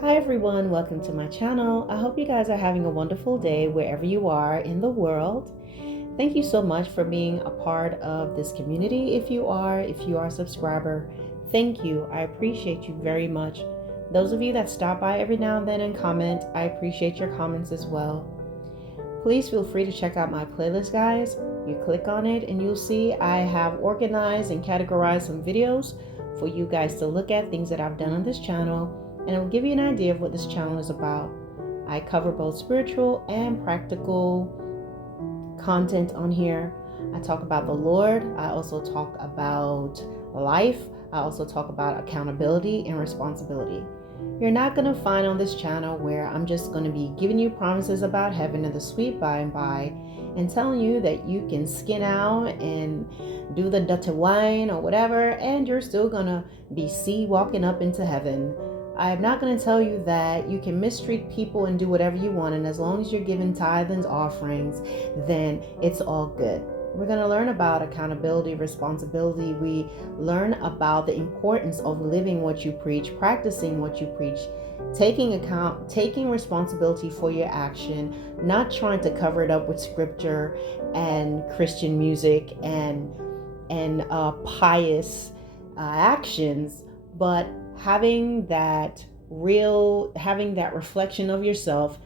Hi everyone, welcome to my channel. I hope you guys are having a wonderful day wherever you are in the world. Thank you so much for being a part of this community. If you are a subscriber, thank you. I appreciate you very much. Those of you that stop by every now and then and comment, I appreciate your comments as well. Please feel free to check out my playlist, guys. You click on it and you'll see I have organized and categorized some videos for you guys to look at, things that I've done on this channel, and it will give you an idea of what this channel is about. I cover both spiritual and practical content on here. I talk about the Lord. I also talk about life. I also talk about accountability and responsibility. You're not going to find on this channel where I'm just going to be giving you promises about heaven and the sweet by and by and telling you that you can skin out and do the dirty wine or whatever and you're still going to be walking up into heaven. I'm not going to tell you that you can mistreat people and do whatever you want, and as long as you're giving tithes and offerings, then it's all good. We're going to learn about accountability, responsibility. We learn about the importance of living what you preach, practicing what you preach, taking responsibility for your action, not trying to cover it up with scripture and Christian music and pious actions, but having that reflection of yourself,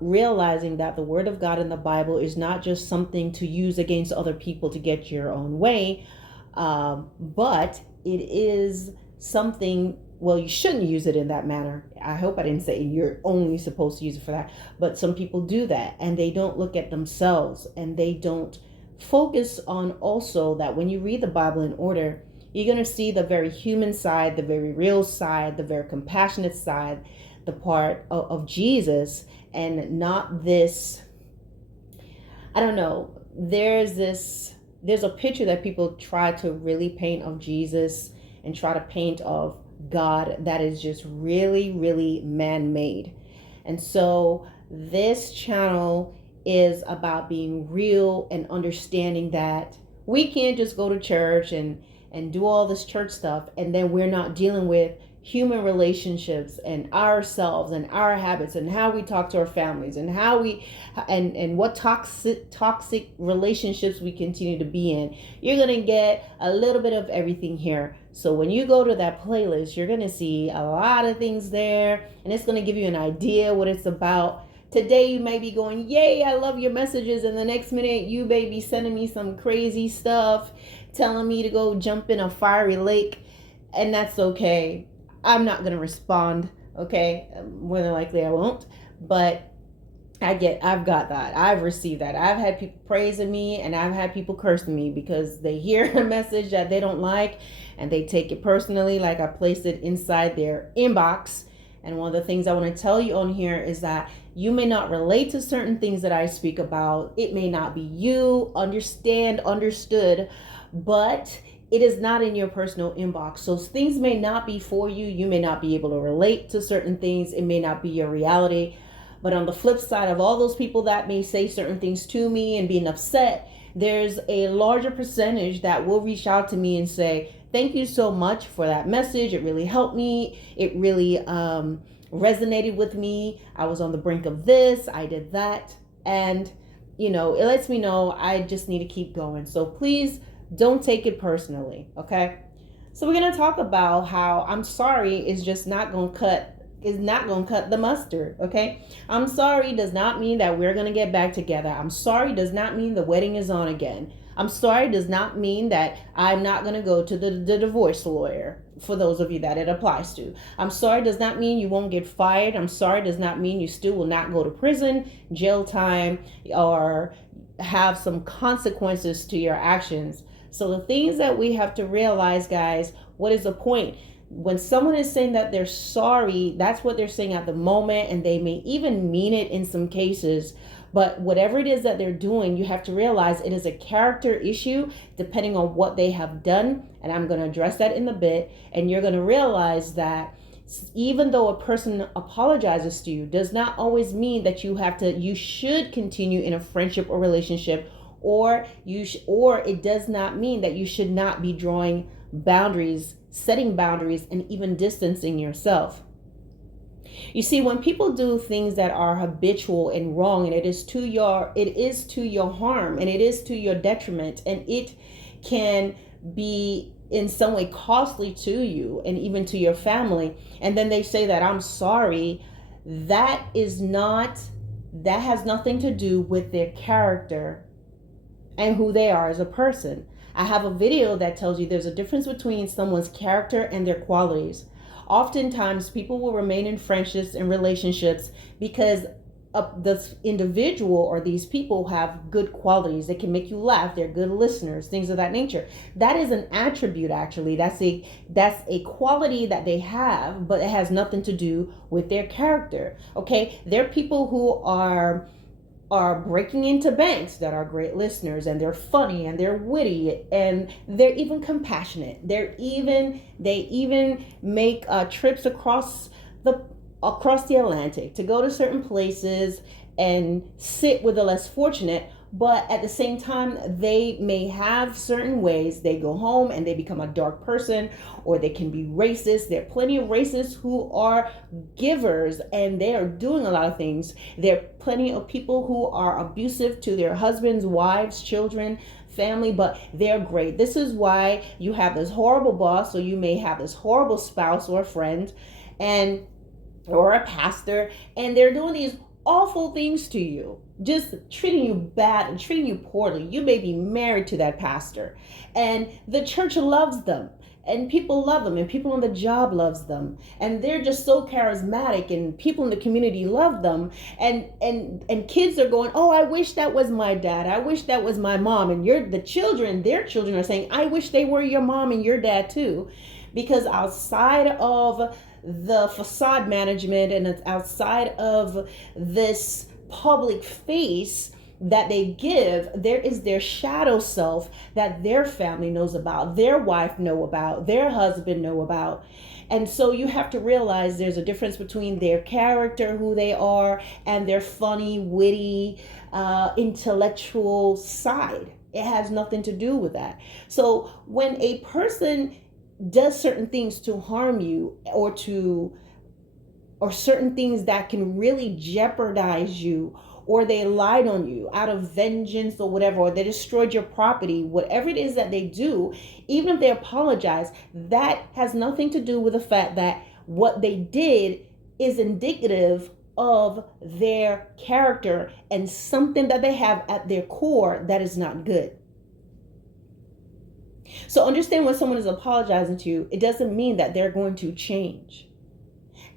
realizing that the word of God in the Bible is not just something to use against other people to get your own way, but it is something, well, you shouldn't use it in that manner. I hope I didn't say you're only supposed to use it for that, but some people do that and they don't look at themselves and they don't focus on also that when you read the Bible in order, you're going to see the very human side, the very real side, the very compassionate side, the part of Jesus, and not this, I don't know, there's a picture that people try to really paint of Jesus and try to paint of God that is just really, really man-made. And so this channel is about being real and understanding that we can't just go to church and do all this church stuff and then we're not dealing with human relationships and ourselves and our habits and how we talk to our families and how we and what toxic relationships we continue to be in. You're going to get a little bit of everything here. So when you go to that playlist, you're going to see a lot of things there and it's going to give you an idea what it's about. Today you may be going, yay, I love your messages, and the next minute you may be sending me some crazy stuff, telling me to go jump in a fiery lake, and that's okay. I'm not going to respond, okay? More than likely I won't, but I've got that. I've received that. I've had people praising me and I've had people cursing me because they hear a message that they don't like and they take it personally, like I placed it inside their inbox. And one of the things I want to tell you on here is that you may not relate to certain things that I speak about. It may not be you, understood, but it is not in your personal inbox. So things may not be for you. You may not be able to relate to certain things. It may not be your reality. But on the flip side of all those people that may say certain things to me and being upset, there's a larger percentage that will reach out to me and say, thank you so much for that message. It really helped me. It really resonated with me. I was on the brink of this. I did that. And, it lets me know I just need to keep going. So please don't take it personally. Okay. So we're going to talk about how I'm sorry is just not going to cut the mustard. Okay. I'm sorry does not mean that we're going to get back together. I'm sorry does not mean the wedding is on again. I'm sorry does not mean that I'm not going to go to the divorce lawyer, for those of you that it applies to. I'm sorry does not mean you won't get fired. I'm sorry does not mean you still will not go to prison, jail time, or have some consequences to your actions. So the things that we have to realize, guys, what is the point? When someone is saying that they're sorry, that's what they're saying at the moment, and they may even mean it in some cases. But whatever it is that they're doing, you have to realize it is a character issue depending on what they have done. And I'm going to address that in a bit. And you're going to realize that even though a person apologizes to you, does not always mean that you should continue in a friendship or relationship, or it does not mean that you should not be drawing boundaries, setting boundaries, and even distancing yourself. You see, when people do things that are habitual and wrong, and it is to your harm, and it is to your detriment, and it can be in some way costly to you and even to your family, and then they say that I'm sorry, that is not that has nothing to do with their character and who they are as a person. I have a video that tells you there's a difference between someone's character and their qualities. Oftentimes, people will remain in friendships and relationships because this individual or these people have good qualities. They can make you laugh. They're good listeners, things of that nature. That is an attribute, actually. That's a quality that they have, but it has nothing to do with their character. Okay, they're people who are breaking into banks that are great listeners, and they're funny and they're witty and they're even compassionate. They even make trips across the Atlantic to go to certain places and sit with the less fortunate. But at the same time, they may have certain ways. They go home and they become a dark person, or they can be racist. There are plenty of racists who are givers and they are doing a lot of things. There are plenty of people who are abusive to their husbands, wives, children, family, but they're great. This is why you have this horrible boss, or you may have this horrible spouse or friend, and or a pastor, and they're doing these awful things to you, just treating you bad and treating you poorly. You may be married to that pastor, and the church loves them, and people love them, and people on the job loves them, and they're just so charismatic, and people in the community love them, and kids are going, oh, I wish that was my dad, I wish that was my mom. And their children are saying, I wish they were your mom and your dad too. Because outside of the facade management, and it's outside of this public face that they give, there is their shadow self that their family knows about, their wife know about, their husband know about. And so you have to realize there's a difference between their character, who they are, and their funny, witty, intellectual side. It has nothing to do with that. So when a person does certain things to harm you, or certain things that can really jeopardize you, or they lied on you out of vengeance or whatever, or they destroyed your property, whatever it is that they do, even if they apologize, that has nothing to do with the fact that what they did is indicative of their character and something that they have at their core that is not good. So understand, when someone is apologizing to you, it doesn't mean that they're going to change.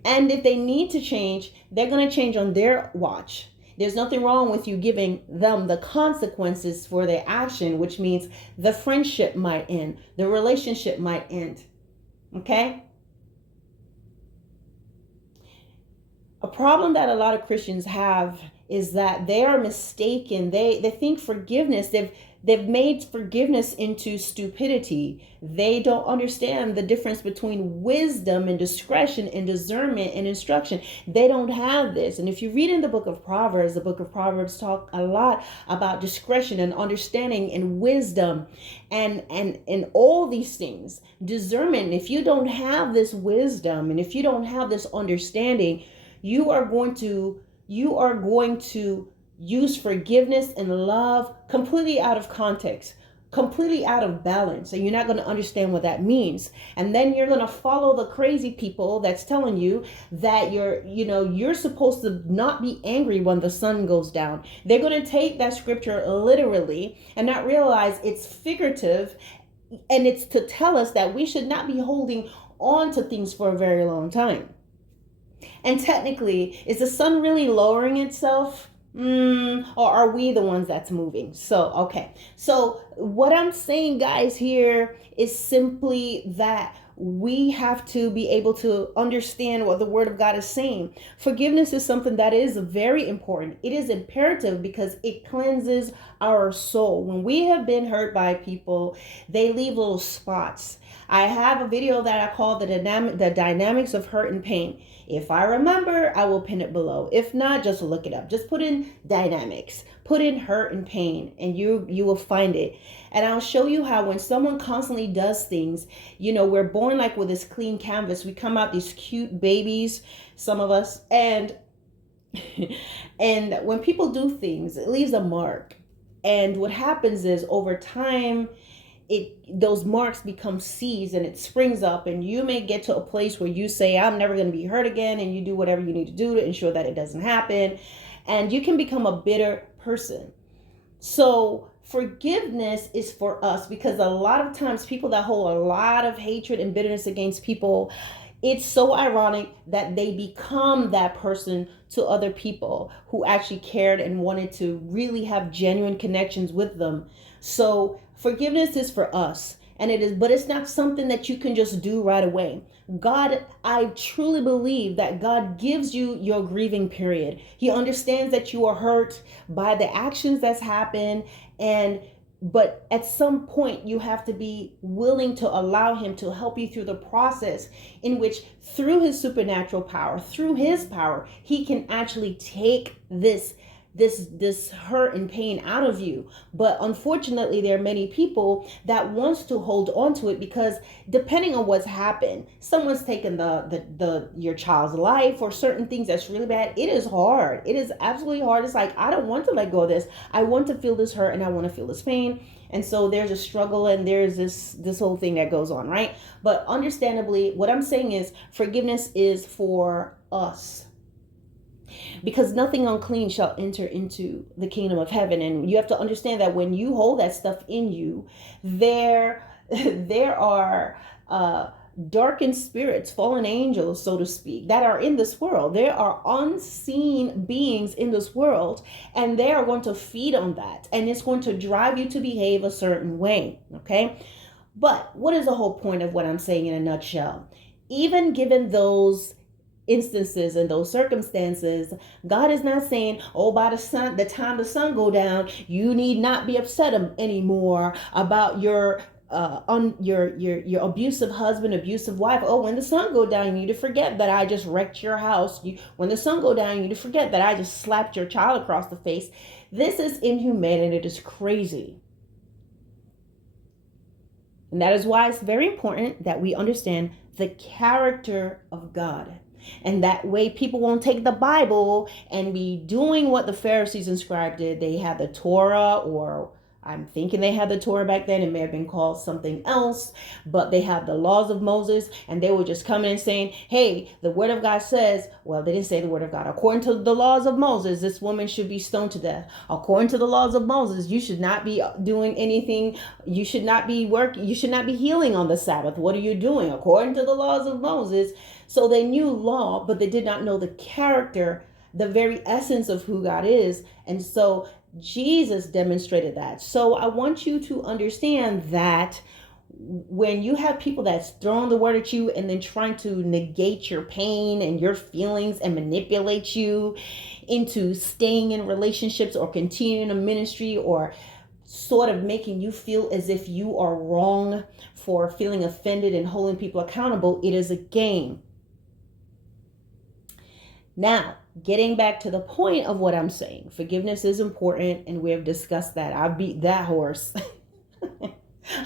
And if they need to change, they're going to change on their watch. There's nothing wrong with you giving them the consequences for their action, which means the friendship might end, the relationship might end. Okay? A problem that a lot of Christians have is that they are mistaken. They think forgiveness, they've made forgiveness into stupidity. They don't understand the difference between wisdom and discretion and discernment and instruction. They don't have this. And if you read in the book of Proverbs talk a lot about discretion and understanding and wisdom and all these things. Discernment. If you don't have this wisdom and if you don't have this understanding, you are going to use forgiveness and love completely out of context, completely out of balance. And you're not going to understand what that means. And then you're going to follow the crazy people that's telling you that you're supposed to not be angry when the sun goes down. They're going to take that scripture literally and not realize it's figurative. And it's to tell us that we should not be holding on to things for a very long time. And technically, is the sun really lowering itself? Or are we the ones that's moving? So what I'm saying, guys, here is simply that we have to be able to understand what the Word of God is saying. Forgiveness is something that is very important. It is imperative because it cleanses our soul. When we have been hurt by people, they leave little spots. I have a video that I call the dynamics of hurt and pain. If I remember, I will pin it below. If not, just look it up. Just put in dynamics, put in hurt and pain, and you will find it. And I'll show you how when someone constantly does things, we're born like with this clean canvas. We come out these cute babies, some of us, and and when people do things, it leaves a mark. And what happens is over time, those marks become seeds and it springs up, and you may get to a place where you say, I'm never going to be hurt again, and you do whatever you need to do to ensure that it doesn't happen, and you can become a bitter person. So forgiveness is for us, because a lot of times people that hold a lot of hatred and bitterness against people, it's so ironic that they become that person to other people who actually cared and wanted to really have genuine connections with them. So forgiveness is for us, and but it's not something that you can just do right away. God, I truly believe that God gives you your grieving period. He understands that you are hurt by the actions that's happened, but at some point you have to be willing to allow him to help you through the process, in which through his supernatural power, through his power, he can actually take this hurt and pain out of you. But unfortunately, there are many people that wants to hold on to it, because depending on what's happened, someone's taken your child's life or certain things that's really bad. It is hard. It is absolutely hard. It's like, I don't want to let go of this. I want to feel this hurt and I want to feel this pain. And so there's a struggle, and there's this whole thing that goes on, right? But understandably, what I'm saying is forgiveness is for us, because nothing unclean shall enter into the kingdom of heaven. And you have to understand that when you hold that stuff in you, there are darkened spirits, fallen angels, so to speak, that are in this world. There are unseen beings in this world, and they are going to feed on that, and it's going to drive you to behave a certain way. Okay, but what is the whole point of what I'm saying in a nutshell? Even given those instances and those circumstances, God is not saying, oh, by the time the sun go down, you need not be upset anymore about your abusive husband, abusive wife. Oh, when the sun go down, you need to forget that I just wrecked your house. When the sun go down, you need to forget that I just slapped your child across the face. This is inhumane, and it is crazy. And that is why it's very important that we understand the character of God. And that way people won't take the Bible and be doing what the Pharisees and scribes did. They had the Torah, or I'm thinking they had the Torah back then. It may have been called something else, but they had the laws of Moses, and they were just coming and saying, hey, the word of God says, well, they didn't say the word of God. According to the laws of Moses, this woman should be stoned to death. According to the laws of Moses, you should not be doing anything. You should not be working. You should not be healing on the Sabbath. What are you doing? According to the laws of Moses. So they knew law, but they did not know the character, the very essence of who God is. And so Jesus demonstrated that. So I want you to understand that when you have people that's throwing the word at you and then trying to negate your pain and your feelings and manipulate you into staying in relationships or continuing a ministry, or sort of making you feel as if you are wrong for feeling offended and holding people accountable, it is a game. Now, getting back to the point of what I'm saying, forgiveness is important, and we have discussed that. I beat that horse.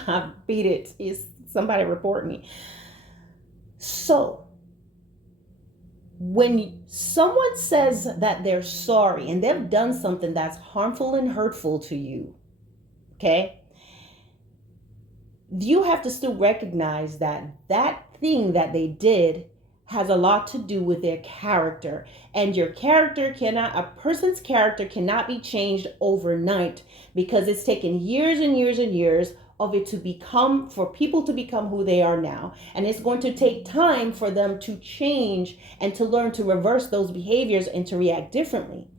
I beat it. Somebody report me. So, when someone says that they're sorry and they've done something that's harmful and hurtful to you, okay, you have to still recognize that thing that they did has a lot to do with their character. And your character a person's character cannot be changed overnight, because it's taken years and years and years of it for people to become who they are now. And it's going to take time for them to change and to learn to reverse those behaviors and to react differently.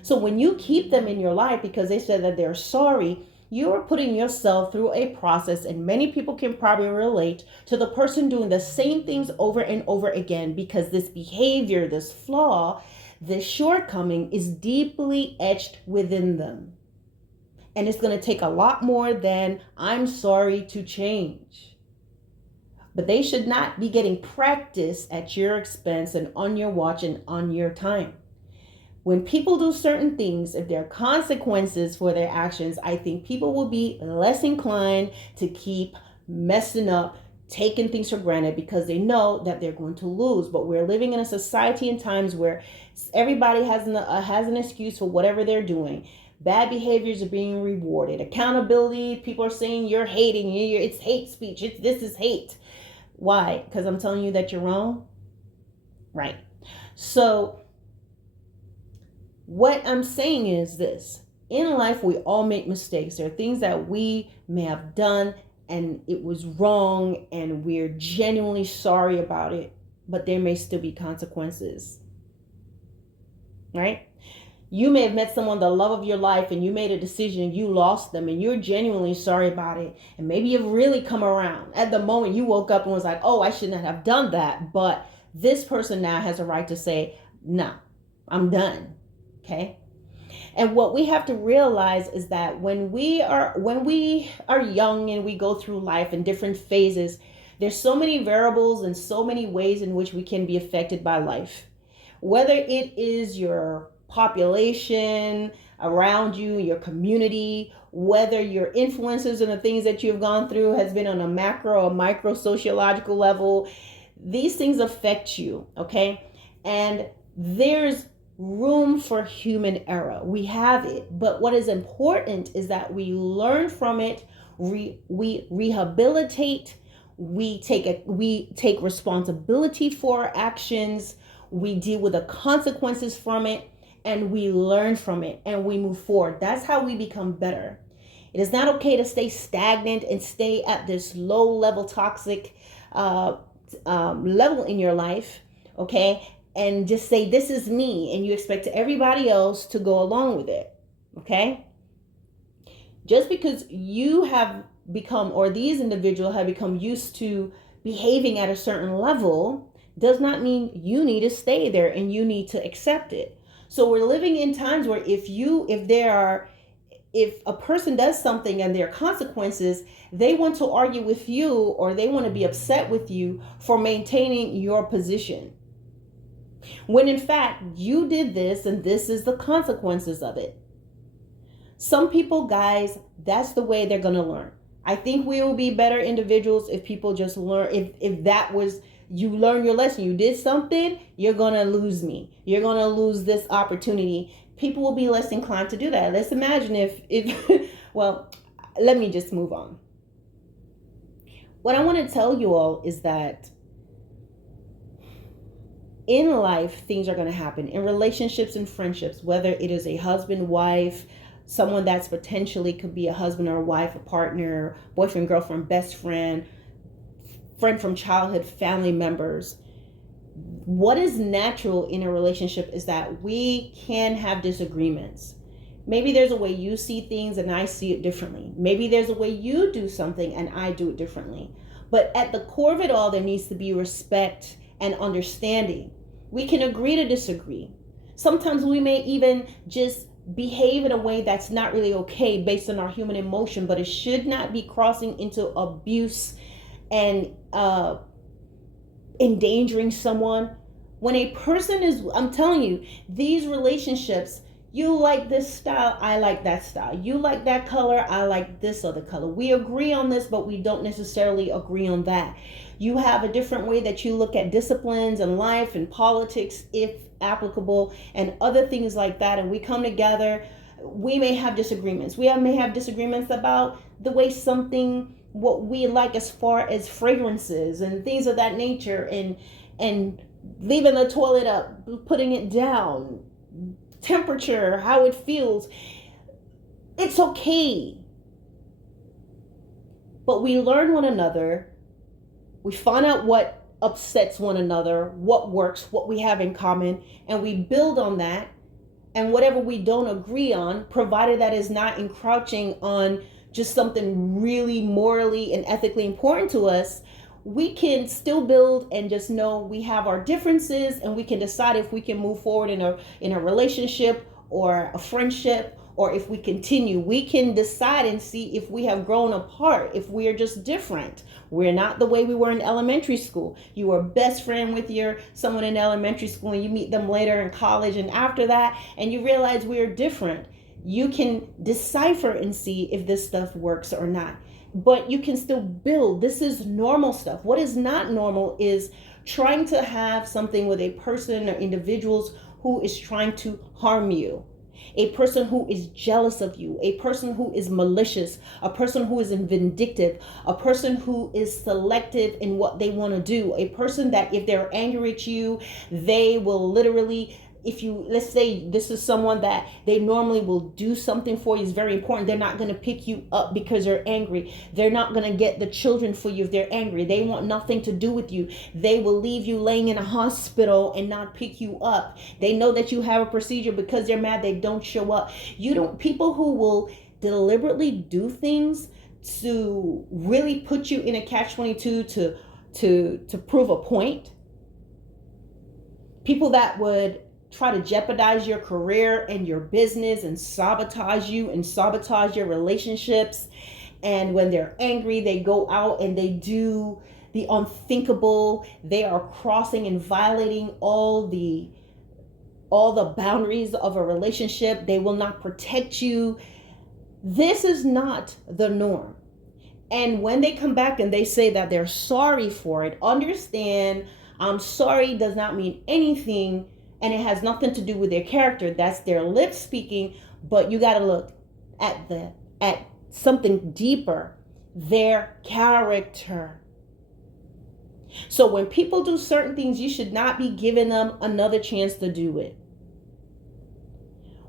So when you keep them in your life because they said that they're sorry, you are putting yourself through a process, and many people can probably relate to the person doing the same things over and over again, because this behavior, this flaw, this shortcoming is deeply etched within them. And it's going to take a lot more than I'm sorry to change. but they should not be getting practice at your expense and on your watch and on your time. When people do certain things, if there are consequences for their actions, I think people will be less inclined to keep messing up, taking things for granted, because they know that they're going to lose. But we're living in a society and times where everybody has an excuse for whatever they're doing. Bad behaviors are being rewarded. Accountability, people are saying you're hating, it's hate speech, this is hate. Why? Because I'm telling you that you're wrong? Right. So what I'm saying is this. In life, we all make mistakes. There are things that we may have done and it was wrong and we're genuinely sorry about it, but there may still be consequences. Right? You may have met someone, the love of your life, and you made a decision, you lost them, and you're genuinely sorry about it. And maybe you've really come around. At the moment you woke up and was like, oh, I shouldn't have done that. But this person now has a right to say, no, I'm done. Okay. And what we have to realize is that when we are young and we go through life in different phases, there's so many variables and so many ways in which we can be affected by life. Whether it is your population around you, your community, whether your influences and the things that you've gone through has been on a macro or micro sociological level, these things affect you. Okay. And there's room for human error. We have it. But what is important is that we learn from it, we rehabilitate, we take responsibility for our actions, we deal with the consequences from it, and we learn from it and we move forward. That's how we become better. It is not okay to stay stagnant and stay at this low level toxic level in your life, okay? And just say, this is me, and you expect everybody else to go along with it, okay? Just because you have become, or these individuals have become used to behaving at a certain level, does not mean you need to stay there and you need to accept it. So we're living in times where if a person does something and there are consequences, they want to argue with you or they want to be upset with you for maintaining your position. When in fact, you did this and this is the consequences of it. Some people, guys, that's the way they're going to learn. I think we will be better individuals if people just learn, if that was, you learn your lesson, you did something, you're going to lose me. You're going to lose this opportunity. People will be less inclined to do that. Let's imagine if well, let me just move on. What I want to tell you all is that in life, things are going to happen in relationships and friendships, whether it is a husband, wife, someone that's potentially could be a husband or a wife, a partner, boyfriend, girlfriend, best friend, friend from childhood, family members. What is natural in a relationship is that we can have disagreements. Maybe there's a way you see things and I see it differently. Maybe there's a way you do something and I do it differently. But at the core of it all, there needs to be respect and understanding. We can agree to disagree. Sometimes we may even just behave in a way that's not really okay based on our human emotion, but it should not be crossing into abuse and endangering someone. When a person is, I'm telling you, these relationships, you like this style, I like that style. You like that color, I like this other color. We agree on this, but we don't necessarily agree on that. You have a different way that you look at disciplines and life and politics, if applicable, and other things like that. And we come together, we may have disagreements. We may have disagreements about the way something, what we like as far as fragrances and things of that nature, and leaving the toilet up, putting it down, temperature, how it feels. It's okay. But we learn one another. We find out what upsets one another, what works, what we have in common, and we build on that. And whatever we don't agree on, provided that is not encroaching on just something really morally and ethically important to us, we can still build and just know we have our differences, and we can decide if we can move forward in a relationship or a friendship or if we continue. We can decide and see if we have grown apart, if we are just different. We're not the way we were in elementary school. You were best friend with someone in elementary school, and you meet them later in college and after that, and you realize we are different. You can decipher and see if this stuff works or not. But you can still build. This is normal stuff. What is not normal is trying to have something with a person or individuals who is trying to harm you, a person who is jealous of you, a person who is malicious, a person who is vindictive, a person who is selective in what they want to do, a person that if they're angry at you, they will literally, let's say this is someone that they normally will do something for you, is very important. They're not going to pick you up because they're angry. They're not going to get the children for you if they're angry. They want nothing to do with you. They will leave you laying in a hospital and not pick you up. They know that you have a procedure. Because they're mad, they don't show up. People who will deliberately do things to really put you in a catch-22 to prove a point. People that would try to jeopardize your career and your business and sabotage you and sabotage your relationships. And when they're angry, they go out and they do the unthinkable. They are crossing and violating all the boundaries of a relationship. They will not protect you. This is not the norm. And when they come back and they say that they're sorry for it, understand, I'm sorry does not mean anything. And it has nothing to do with their character. That's their lips speaking. But you got to look at something deeper, their character. So when people do certain things, you should not be giving them another chance to do it.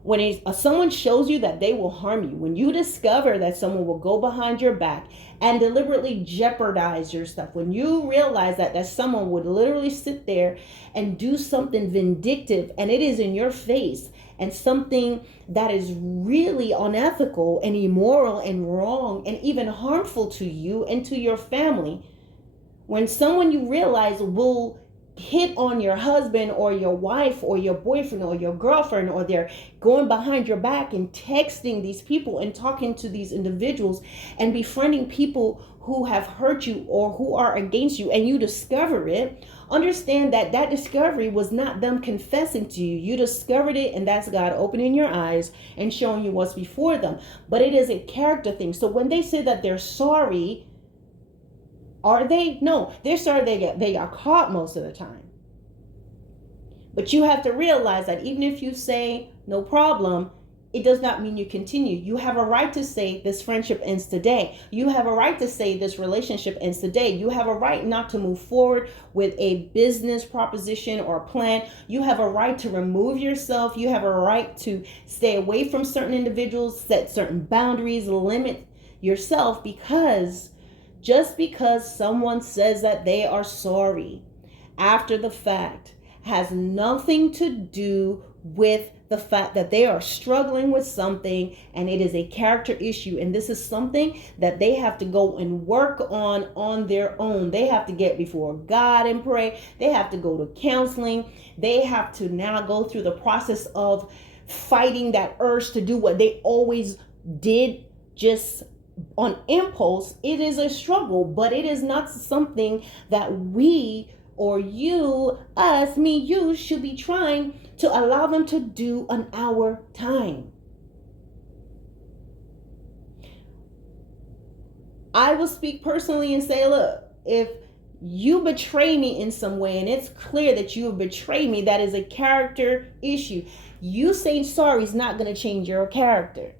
When someone shows you that they will harm you, when you discover that someone will go behind your back and deliberately jeopardize your stuff, when you realize that someone would literally sit there and do something vindictive and it is in your face, and something that is really unethical and immoral and wrong and even harmful to you and to your family, when someone you realize will hit on your husband or your wife or your boyfriend or your girlfriend, or they're going behind your back and texting these people and talking to these individuals and befriending people who have hurt you or who are against you, and you discover it, understand that discovery was not them confessing to you. You discovered it, and that's God opening your eyes and showing you what's before them. But it is a character thing. So when they say that they're sorry, are they? No, they're sorry they got caught most of the time. But you have to realize that even if you say no problem, it does not mean you continue. You have a right to say this friendship ends today. You have a right to say this relationship ends today. You have a right not to move forward with a business proposition or plan. You have a right to remove yourself. You have a right to stay away from certain individuals, set certain boundaries, limit yourself, because just because someone says that they are sorry after the fact has nothing to do with the fact that they are struggling with something, and it is a character issue. And this is something that they have to go and work on their own. They have to get before God and pray. They have to go to counseling. They have to now go through the process of fighting that urge to do what they always did just on impulse. It is a struggle, but it is not something that we or you, us, me, you should be trying to allow them to do on our time. I will speak personally and say, look, if you betray me in some way and it's clear that you have betrayed me, that is a character issue. You saying sorry is not going to change your character.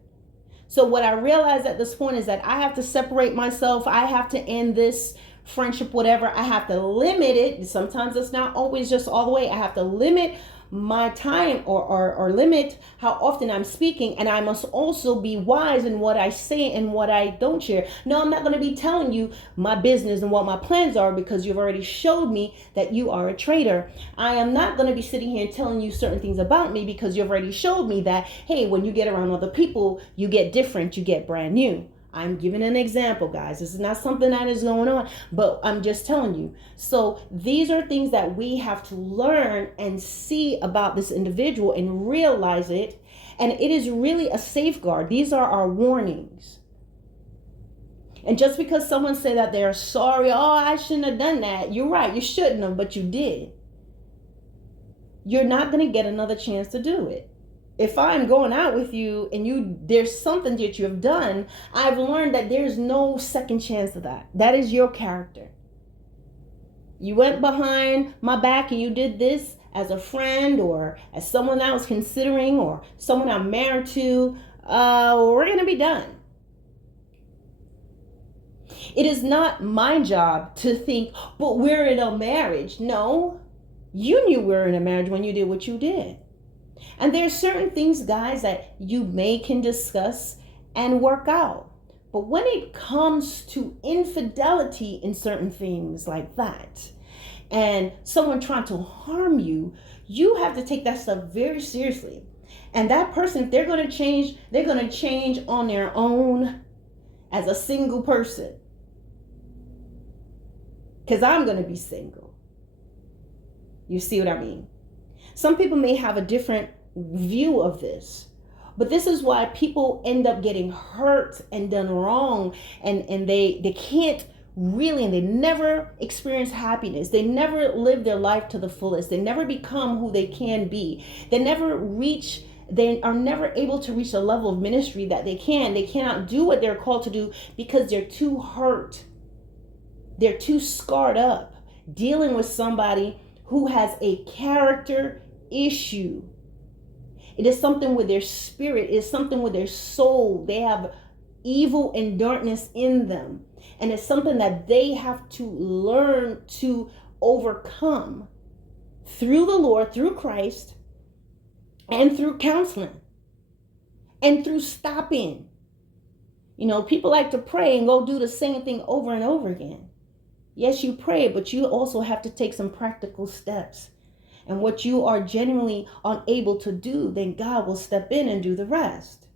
So what I realized at this point is that I have to separate myself. I have to end this friendship, whatever. I have to limit it. Sometimes it's not always just all the way. I have to limit my time or limit how often I'm speaking. And I must also be wise in what I say and what I don't share. No, I'm not going to be telling you my business and what my plans are, because you've already showed me that you are a traitor. I am not going to be sitting here and telling you certain things about me, because you've already showed me that, hey, when you get around other people, you get different, you get brand new. I'm giving an example, guys. This is not something that is going on, but I'm just telling you. So these are things that we have to learn and see about this individual and realize it. And it is really a safeguard. These are our warnings. And just because someone say that they're sorry, oh, I shouldn't have done that. You're right, you shouldn't have, but you did. You're not going to get another chance to do it. If I'm going out with you and there's something that you have done, I've learned that there's no second chance of that. That is your character. You went behind my back and you did this as a friend or as someone I was considering or someone I'm married to, we're going to be done. It is not my job to think, but we're in a marriage. No, you knew we were in a marriage when you did what you did. And there's certain things, guys, that you can discuss and work out. But when it comes to infidelity in certain things like that, and someone trying to harm you, you have to take that stuff very seriously. And that person, if they're going to change, they're going to change on their own as a single person. Because I'm going to be single. You see what I mean? Some people may have a different view of this. But this is why people end up getting hurt and done wrong. And they can't really, and they never experience happiness. They never live their life to the fullest. They never become who they can be. They are never able to reach a level of ministry that they can. They cannot do what they're called to do because they're too hurt. They're too scarred up dealing with somebody who has a character issue. It is something with their spirit. It is something with their soul. They have evil and darkness in them. And it's something that they have to learn to overcome through the Lord, through Christ, and through counseling, and through stopping. You know, people like to pray and go do the same thing over and over again. Yes, you pray, but you also have to take some practical steps. And what you are genuinely unable to do, then God will step in and do the rest.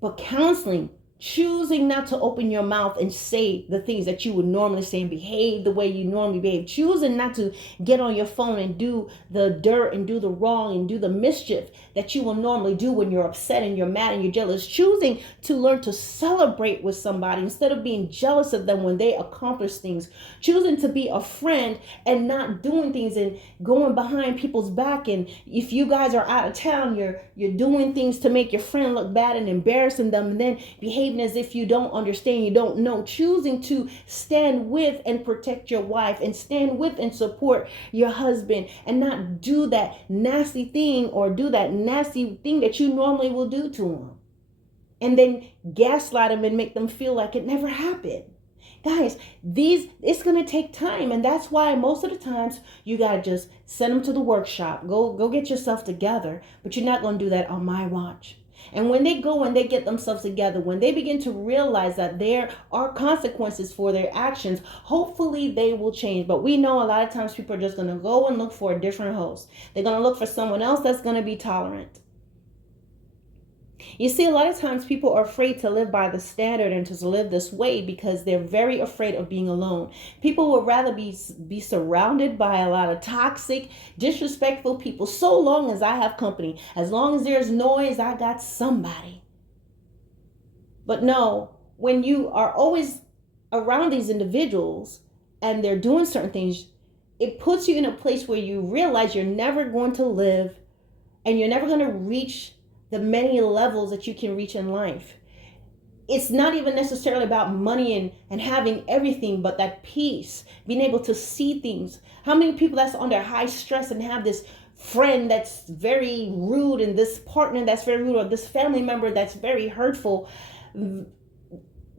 But counseling, choosing not to open your mouth and say the things that you would normally say and behave the way you normally behave, choosing not to get on your phone and do the dirt and do the wrong and do the mischief that you will normally do when you're upset and you're mad and you're jealous, choosing to learn to celebrate with somebody instead of being jealous of them when they accomplish things, choosing to be a friend and not doing things and going behind people's back. And if you guys are out of town, you're doing things to make your friend look bad and embarrassing them, and then behaving as if you don't understand, you don't know, choosing to stand with and protect your wife and stand with and support your husband and not do that nasty thing or do that nasty thing that you normally will do to them, and then gaslight them and make them feel like it never happened. Guys, it's going to take time, and that's why most of the times you got to just send them to the workshop, go get yourself together, but you're not going to do that on my watch. And when they go and they get themselves together, when they begin to realize that there are consequences for their actions, hopefully they will change. But we know a lot of times people are just going to go and look for a different host. They're going to look for someone else that's going to be tolerant. You see, a lot of times people are afraid to live by the standard and to live this way because they're very afraid of being alone. People would rather be surrounded by a lot of toxic, disrespectful people so long as I have company. As long as there's noise, I got somebody. But no, when you are always around these individuals and they're doing certain things, it puts you in a place where you realize you're never going to live and you're never going to reach the many levels that you can reach in life. It's not even necessarily about money and having everything, but that peace, being able to see things. How many people that's under high stress and have this friend that's very rude and this partner that's very rude or this family member that's very hurtful?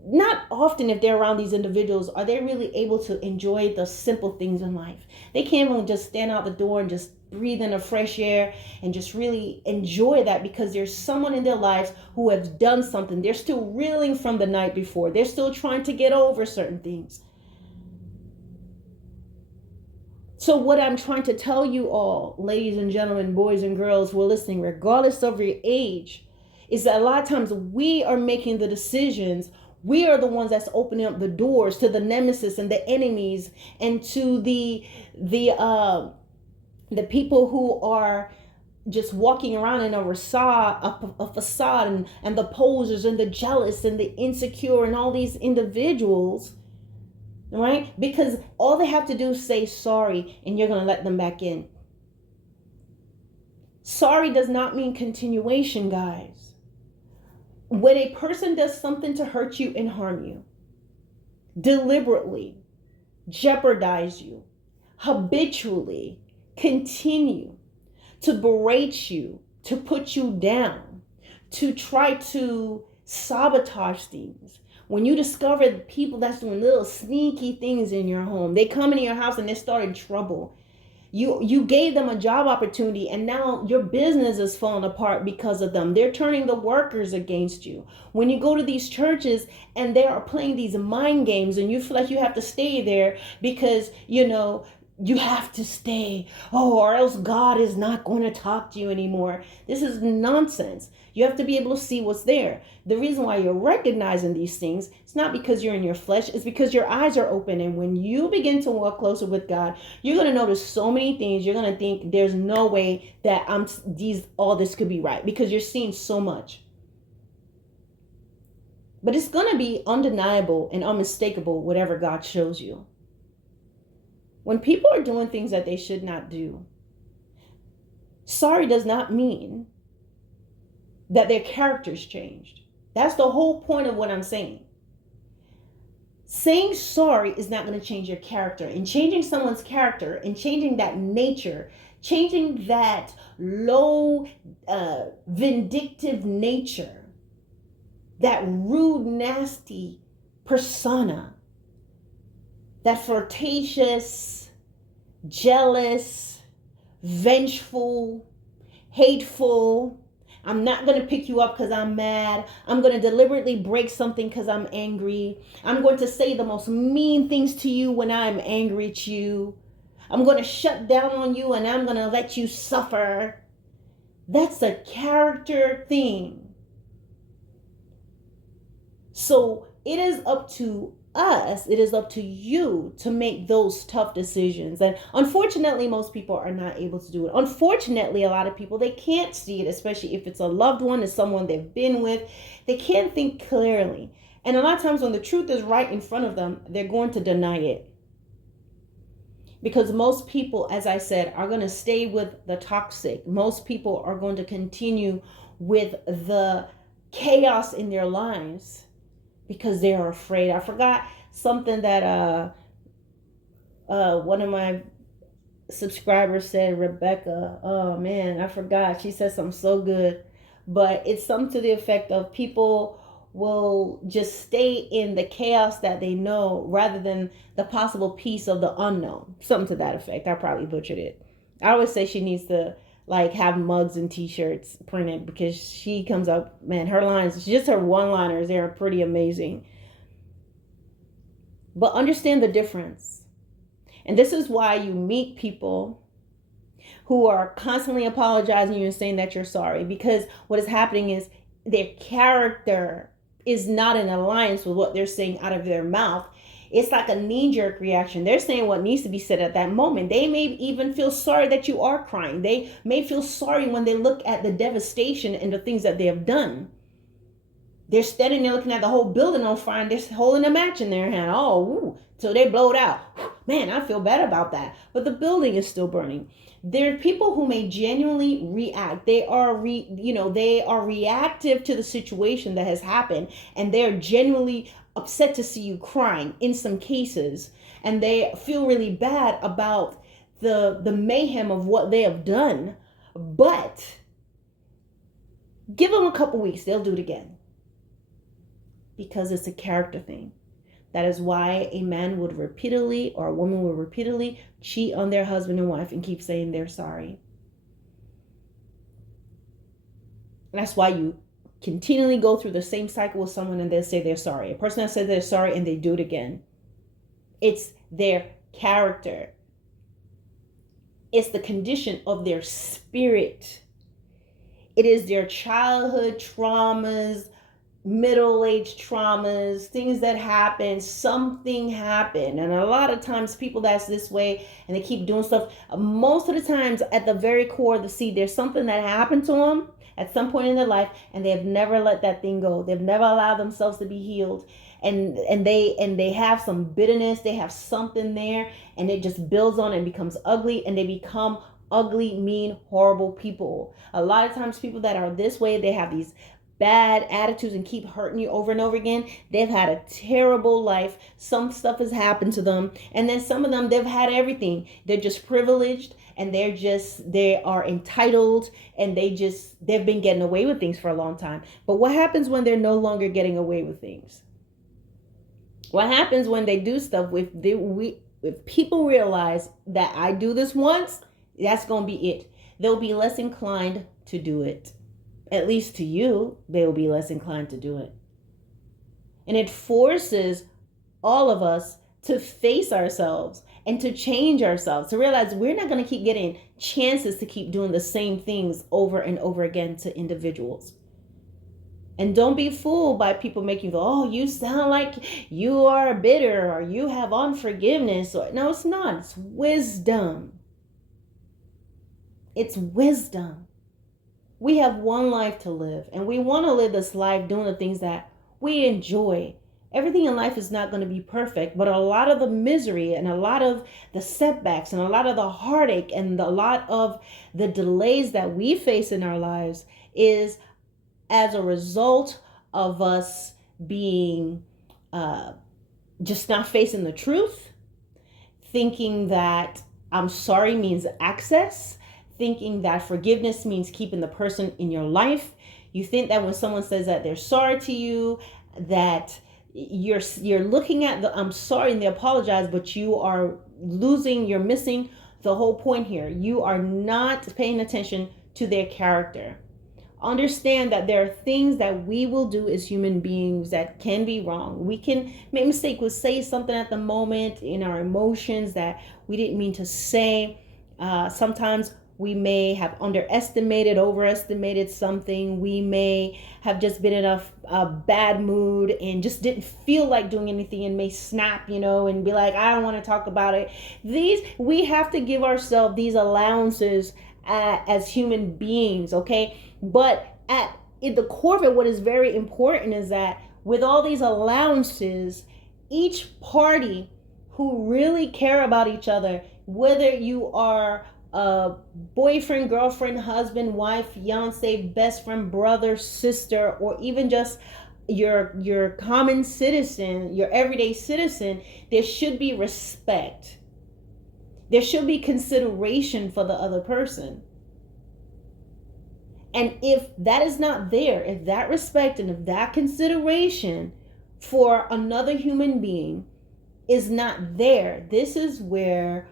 Not often, if they're around these individuals, are they really able to enjoy the simple things in life. They can't even just stand out the door and just breathe in the fresh air and just really enjoy that because there's someone in their lives who has done something. They're still reeling from the night before. They're still trying to get over certain things. So what I'm trying to tell you all, ladies and gentlemen, boys and girls who are listening, regardless of your age, is that a lot of times we are making the decisions. We are the ones that's opening up the doors to the nemesis and the enemies, and to the people who are just walking around in a facade, and the posers and the jealous and the insecure and all these individuals, right? Because all they have to do is say sorry, and you're going to let them back in. Sorry does not mean continuation, guys. When a person does something to hurt you and harm you, deliberately, jeopardize you, habitually, continue to berate you, to put you down, to try to sabotage things. When you discover the people that's doing little sneaky things in your home, they come into your house and they started trouble. You gave them a job opportunity, and now your business is falling apart because of them. They're turning the workers against you. When you go to these churches and they are playing these mind games, and you feel like you have to stay there because, you have to stay. Oh, or else God is not going to talk to you anymore. This is nonsense. You have to be able to see what's there. The reason why you're recognizing these things, it's not because you're in your flesh, it's because your eyes are open. And when you begin to walk closer with God, you're going to notice so many things. You're going to think there's no way that all this could be right, because you're seeing so much. But it's going to be undeniable and unmistakable, whatever God shows you. When people are doing things that they should not do, sorry does not mean that their character's changed. That's the whole point of what I'm saying. Saying sorry is not going to change your character. And changing someone's character and changing that nature, changing that low, vindictive nature, that rude, nasty persona, that flirtatious, jealous, vengeful, hateful. I'm not going to pick you up because I'm mad. I'm going to deliberately break something because I'm angry. I'm going to say the most mean things to you when I'm angry at you. I'm going to shut down on you, and I'm going to let you suffer. That's a character thing. So it is up to us, it is up to you to make those tough decisions. And unfortunately, most people are not able to do it. Unfortunately, a lot of people, they can't see it, especially if it's a loved one, it's someone they've been with. They can't think clearly. And a lot of times when the truth is right in front of them, they're going to deny it. Because most people, as I said, are going to stay with the toxic. Most people are going to continue with the chaos in their lives because they are afraid. I forgot something that one of my subscribers said, Rebecca. Oh man, I forgot. She said something so good. But it's something to the effect of people will just stay in the chaos that they know rather than the possible peace of the unknown. Something to that effect. I probably butchered it. I always say she needs to have mugs and t-shirts printed, because she comes up, man, her lines, just her one-liners, they're pretty amazing. But understand the difference. And this is why you meet people who are constantly apologizing to you and saying that you're sorry, because what is happening is their character is not in alliance with what they're saying out of their mouth. It's like a knee-jerk reaction. They're saying what needs to be said at that moment. They may even feel sorry that you are crying. They may feel sorry when they look at the devastation and the things that they have done. They're standing there looking at the whole building on fire, and they're holding a match in their hand. So they blow it out. Man, I feel bad about that. But the building is still burning. There are people who may genuinely react. They are reactive to the situation that has happened, and they're genuinely upset to see you crying in some cases, and they feel really bad about the mayhem of what they have done. But give them a couple weeks, they'll do it again, because it's a character thing. That is why a man would repeatedly, or a woman would repeatedly cheat on their husband and wife and keep saying they're sorry. And that's why you continually go through the same cycle with someone and they'll say they're sorry. A person that says they're sorry and they do it again. It's their character. It's the condition of their spirit. It is their childhood traumas, middle-age traumas, things that happen. Something happened. And a lot of times people that's this way and they keep doing stuff, most of the times at the very core of the seed, there's something that happened to them at some point in their life, and they've never let that thing go. They've never allowed themselves to be healed. And they have some bitterness, they have something there, and it just builds on and becomes ugly, and they become ugly, mean, horrible people. A lot of times people that are this way, they have these bad attitudes and keep hurting you over and over again. They've had a terrible life. Some stuff has happened to them. And then some of them, they've had everything. They're just privileged, and they are entitled, and they've been getting away with things for a long time. But what happens when they're no longer getting away with things? What happens when they do stuff if people realize that I do this once, that's going to be it. They'll be less inclined to do it. At least to you, they will be less inclined to do it. And it forces all of us to face ourselves and to change ourselves, to realize we're not going to keep getting chances to keep doing the same things over and over again to individuals. And don't be fooled by people making you go, oh, you sound like you are bitter or you have unforgiveness. No, it's not. It's wisdom. It's wisdom. We have one life to live, and we want to live this life doing the things that we enjoy. Everything in life is not going to be perfect, but a lot of the misery and a lot of the setbacks and a lot of the heartache and a lot of the delays that we face in our lives is as a result of us being just not facing the truth, thinking that I'm sorry means access, thinking that forgiveness means keeping the person in your life. You think that when someone says that they're sorry to you, that you're looking at the I'm sorry and they apologize, but you're missing the whole point here. You are not paying attention to their character. Understand that there are things that we will do as human beings that can be wrong. We can make mistakes. We'll say something at the moment in our emotions that we didn't mean to say. Sometimes we may have overestimated something. We may have just been in a bad mood and just didn't feel like doing anything and may snap, and be like, I don't want to talk about it. We have to give ourselves these allowances as human beings, okay? But at the core of it, what is very important is that with all these allowances, each party who really care about each other, whether you are a boyfriend, girlfriend, husband, wife, fiance, best friend, brother, sister, or even just your common citizen, your everyday citizen, there should be respect. There should be consideration for the other person. And if that is not there, if that respect and if that consideration for another human being is not there, this is where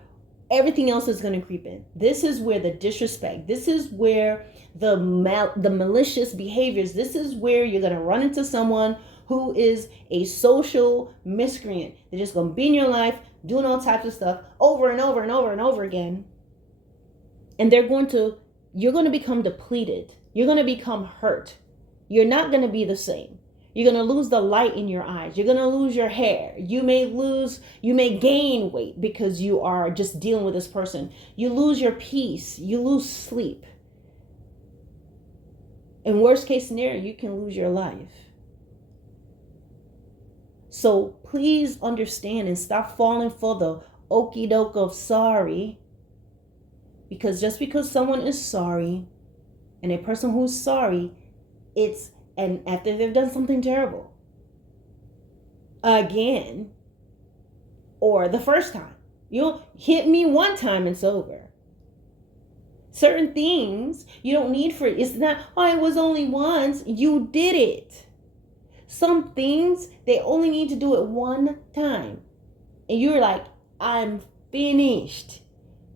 everything else is going to creep in. This is where the disrespect, this is where the malicious behaviors, this is where you're going to run into someone who is a social miscreant. They're just going to be in your life doing all types of stuff over and over and over and over again. And you're going to become depleted. You're going to become hurt. You're not going to be the same. You're going to lose the light in your eyes. You're going to lose your hair. You may gain weight because you are just dealing with this person. You lose your peace. You lose sleep. In worst case scenario, you can lose your life. So please understand and stop falling for the okie doke of sorry. Because just because someone is sorry, and a person who's sorry, and after they've done something terrible again, or the first time, you'll hit me one time and it's over. Certain things you don't need for it. It's not, it was only once. You did it. Some things, they only need to do it one time. And you're like, I'm finished.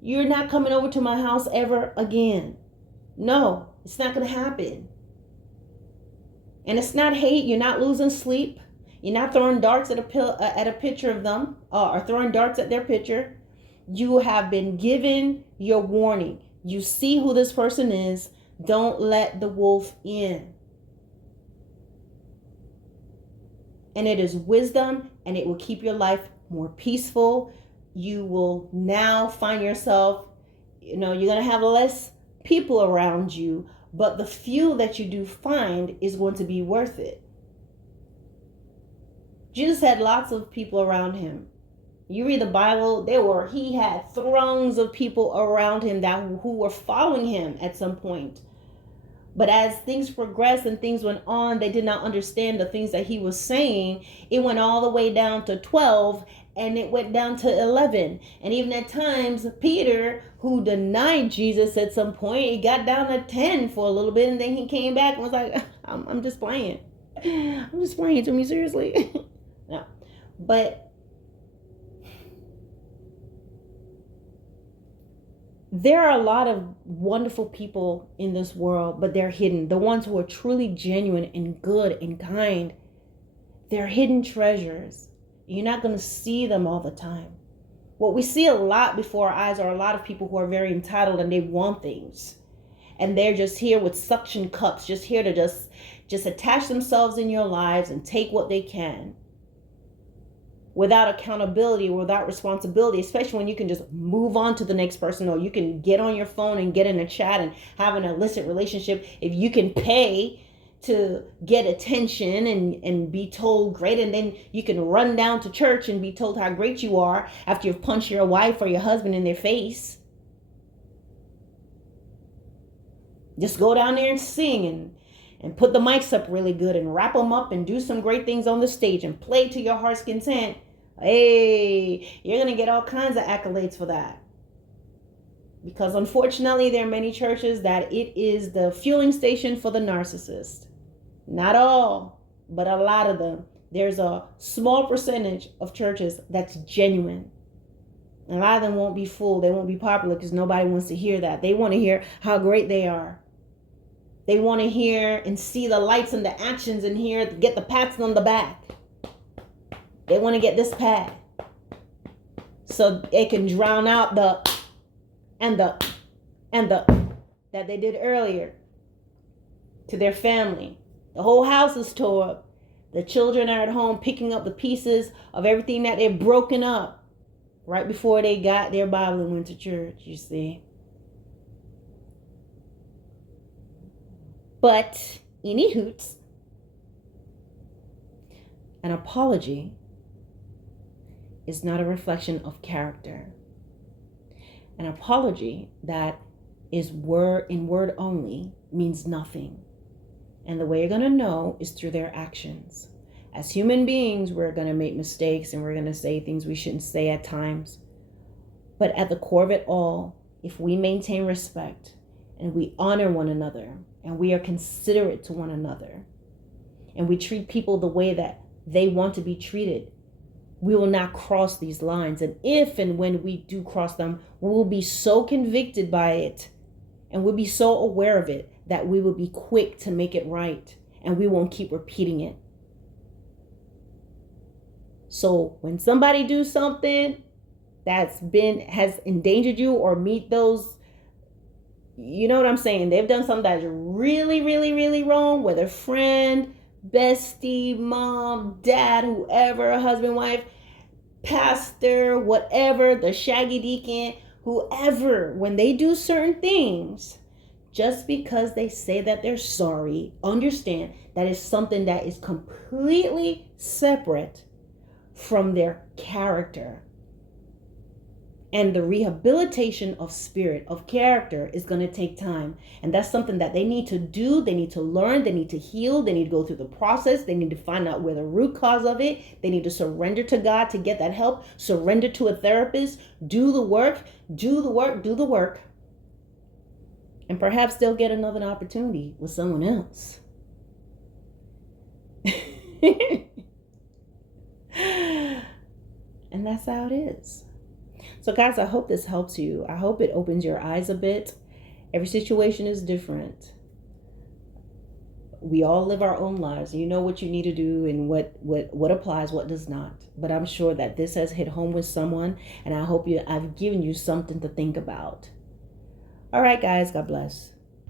You're not coming over to my house ever again. No, it's not going to happen. And it's not hate. You're not losing sleep. You're not throwing darts at a picture of them or throwing darts at their picture. You have been given your warning. You see who this person is. Don't let the wolf in. And it is wisdom, and it will keep your life more peaceful. You will now find yourself, you're going to have less people around you, but the few that you do find is going to be worth it. Jesus had lots of people around him. You read the Bible, he had throngs of people around him who were following him at some point. But as things progressed and things went on, they did not understand the things that he was saying. It went all the way down to 12, and it went down to 11. And even at times, Peter, who denied Jesus at some point, he got down to 10 for a little bit, and then he came back and was like, I'm just playing. I'm just playing. To me, seriously. No. But there are a lot of wonderful people in this world, but they're hidden. The ones who are truly genuine and good and kind, they're hidden treasures. You're not going to see them all the time. What we see a lot before our eyes are a lot of people who are very entitled and they want things. And they're just here with suction cups, just here to just attach themselves in your lives and take what they can. Without accountability, without responsibility, especially when you can just move on to the next person, or you can get on your phone and get in a chat and have an illicit relationship. If you can pay to get attention and be told great, and then you can run down to church and be told how great you are after you've punched your wife or your husband in their face. Just go down there and sing and put the mics up really good and wrap them up and do some great things on the stage and play to your heart's content. Hey, you're going to get all kinds of accolades for that. Because unfortunately, there are many churches that it is the fueling station for the narcissist. Not all, but a lot of them. There's a small percentage of churches that's genuine. A lot of them won't be full. They won't be popular because nobody wants to hear that. They want to hear how great they are. They want to hear and see the lights and the actions and get the pats on the back. They want to get this pat so it can drown out the that they did earlier to their family. The whole house is tore up. The children are at home picking up the pieces of everything that they've broken up right before they got their Bible and went to church, you see. But any hoots, an apology is not a reflection of character. An apology that is in word only means nothing. And the way you're going to know is through their actions. As human beings, we're going to make mistakes and we're going to say things we shouldn't say at times. But at the core of it all, if we maintain respect and we honor one another and we are considerate to one another and we treat people the way that they want to be treated, we will not cross these lines. And if and when we do cross them, we will be so convicted by it and we'll be so aware of it that we will be quick to make it right and we won't keep repeating it. So when somebody do something has endangered you or meet those, you know what I'm saying? They've done something that's really, really, really wrong, whether friend, bestie, mom, dad, whoever, husband, wife, pastor, whatever, the shaggy deacon, whoever, when they do certain things, just because they say that they're sorry, understand that is something that is completely separate from their character. And the rehabilitation of spirit, of character, is going to take time. And that's something that they need to do. They need to learn. They need to heal. They need to go through the process. They need to find out where the root cause of it. They need to surrender to God to get that help. Surrender to a therapist. Do the work. Do the work. Do the work. And perhaps they'll get another opportunity with someone else. And that's how it is. So guys, I hope this helps you. I hope it opens your eyes a bit. Every situation is different. We all live our own lives. You know what you need to do and what applies, what does not. But I'm sure that this has hit home with someone, and I hope I've given you something to think about. All right, guys, God bless.